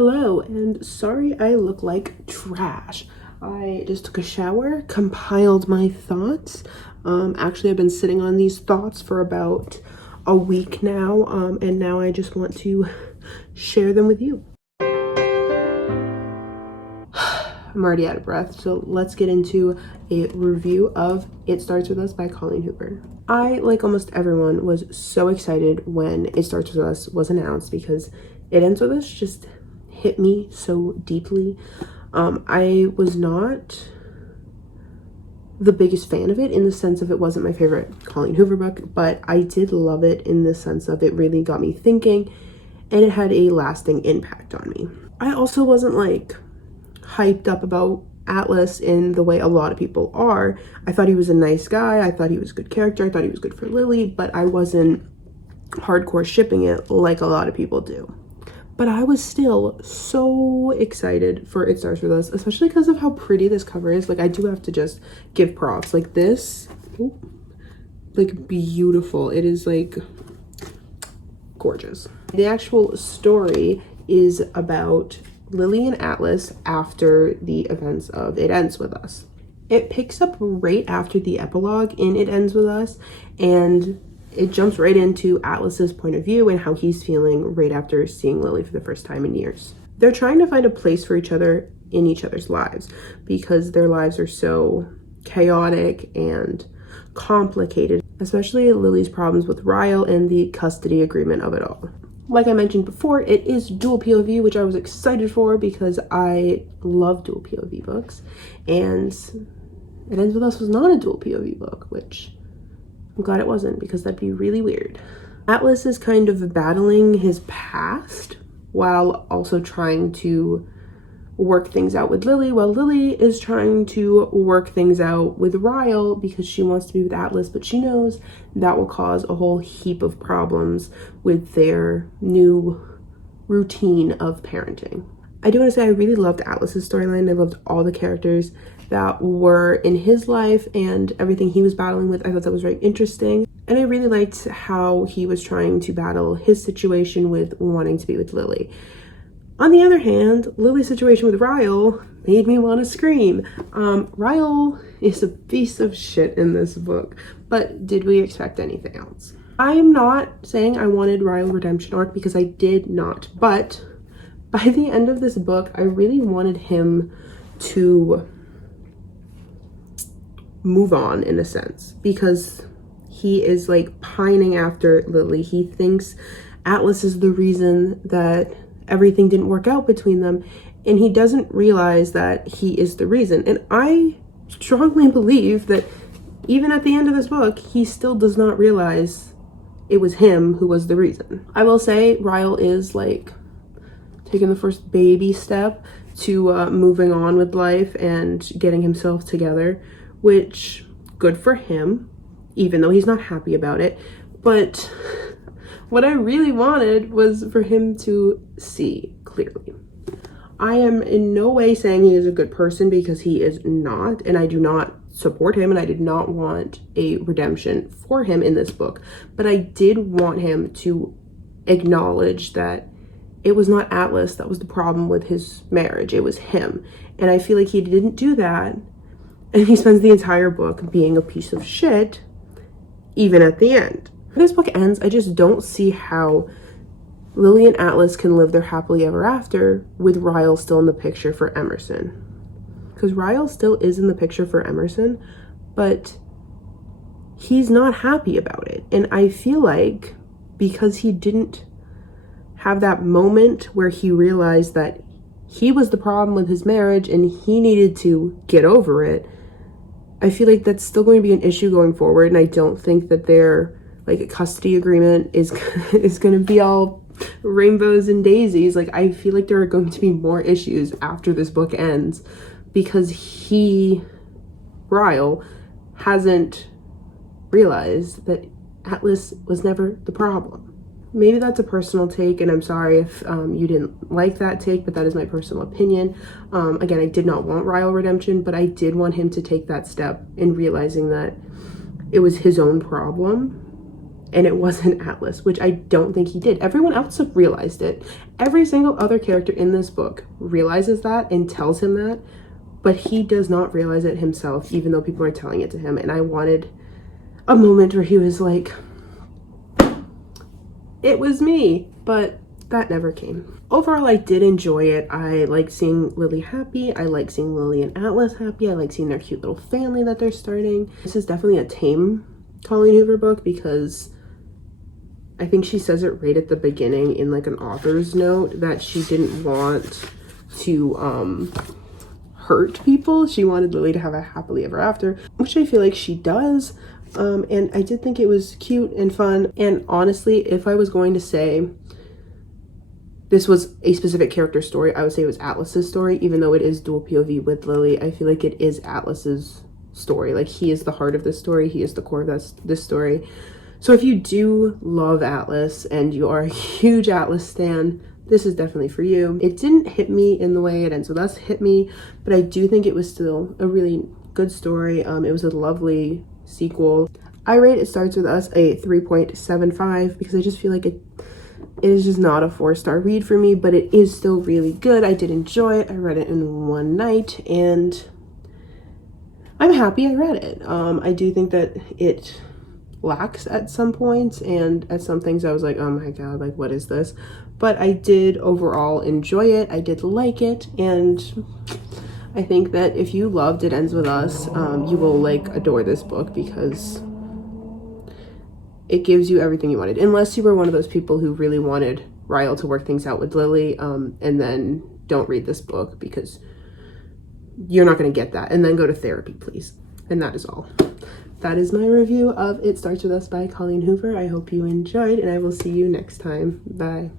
Hello, and sorry I look like trash. I just took a shower, compiled my thoughts. Actually, I've been sitting on these thoughts for about a week now, and now I just want to share them with you. I'm already out of breath, so let's get into a review of It Starts With Us by Colleen Hoover. I, like almost everyone, was so excited when It Starts With Us was announced because It Ends With Us just hit me so deeply. I was not the biggest fan of it in the sense of it wasn't my favorite Colleen Hoover book, but I did love it in the sense of it really got me thinking and it had a lasting impact on me. I also wasn't like hyped up about Atlas in the way a lot of people are. I thought he was a nice guy. I thought he was a good character. I thought he was good for Lily, but I wasn't hardcore shipping it like a lot of people do. But I was still so excited for It Starts With Us, especially because of how pretty this cover is. Like, I do have to just give props. Like this, like beautiful. It is like gorgeous. The actual story is about Lily and Atlas after the events of It Ends With Us. It picks up right after the epilogue in It Ends With Us, and it jumps right into Atlas's point of view and how he's feeling right after seeing Lily for the first time in years. They're trying to find a place for each other in each other's lives because their lives are so chaotic and complicated, especially Lily's problems with Ryle and the custody agreement of it all. Like I mentioned before, it is dual POV, which I was excited for because I love dual POV books, and It Ends With Us was not a dual POV book, which I'm glad it wasn't because that'd be really weird. Atlas is kind of battling his past while also trying to work things out with Lily, while Lily is trying to work things out with Ryle because she wants to be with Atlas, but she knows that will cause a whole heap of problems with their new routine of parenting. I do want to say I really loved Atlas's storyline. I loved all the characters that were in his life and everything he was battling with. I thought that was very interesting. And I really liked how he was trying to battle his situation with wanting to be with Lily. On the other hand, Lily's situation with Ryle made me want to scream. Ryle is a piece of shit in this book, but did we expect anything else? I am not saying I wanted Ryle redemption arc because I did not, but by the end of this book, I really wanted him to move on in a sense because he is like pining after Lily. He thinks Atlas is the reason that everything didn't work out between them, and he doesn't realize that he is the reason. And I strongly believe that even at the end of this book, he still does not realize it was him who was the reason. I will say Ryle is like taking the first baby step to moving on with life and getting himself together, which good for him, even though he's not happy about it. But what I really wanted was for him to see clearly. I am in no way saying he is a good person because he is not, and I do not support him, and I did not want a redemption for him in this book. But I did want him to acknowledge that it was not Atlas that was the problem with his marriage, it was him. And I feel like he didn't do that, and he spends the entire book being a piece of shit, even at the end. When this book ends, I just don't see how Lily and Atlas can live their happily ever after with Ryle still in the picture for Emerson. Because Ryle still is in the picture for Emerson, but he's not happy about it. And I feel like because he didn't have that moment where he realized that he was the problem with his marriage and he needed to get over it, I feel like that's still going to be an issue going forward. And I don't think that their like custody agreement is going to be all rainbows and daisies. Like, I feel like there are going to be more issues after this book ends because Ryle hasn't realized that Atlas was never the problem. Maybe that's a personal take, and I'm sorry if you didn't like that take, but that is my personal opinion. Again, I did not want Ryle redemption, but I did want him to take that step in realizing that it was his own problem and it wasn't Atlas, which I don't think he did. Everyone else realized it. Every single other character in this book realizes that and tells him that, but he does not realize it himself, even though people are telling it to him. And I wanted a moment where he was like, it was me, but that never came. Overall, I did enjoy it. I like seeing Lily happy. I like seeing Lily and Atlas happy. I like seeing their cute little family that they're starting. This is definitely a tame Colleen Hoover book because I think she says it right at the beginning in like an author's note that she didn't want to hurt people. She wanted Lily to have a happily ever after, which I feel like she does. And I did think it was cute and fun. And honestly, if I was going to say this was a specific character story, I would say it was Atlas's story, even though it is dual POV with Lily. I feel like it is Atlas's story. Like, he is the heart of this story. He is the core of this story. So if you do love Atlas and you are a huge Atlas stan, this is definitely for you. It didn't hit me in the way It Ends With Us hit me, but I do think it was still a really good story. It was a lovely sequel. I rate It Starts With Us a 3.75 because I just feel like it is just not a 4-star read for me, but it is still really good. I did enjoy it. I read it in one night and I'm happy I read it. I do think that it lacks at some points, and at some things I was like, oh my god, like what is this? But I did overall enjoy it. I did like it, and I think that if you loved It Ends With Us, you will like adore this book because it gives you everything you wanted, unless you were one of those people who really wanted Ryle to work things out with Lily, and then don't read this book because you're not going to get that, and then go to therapy, please. And that is all. That is my review of It Starts With Us by Colleen Hoover. I hope you enjoyed, and I will see you next time. Bye.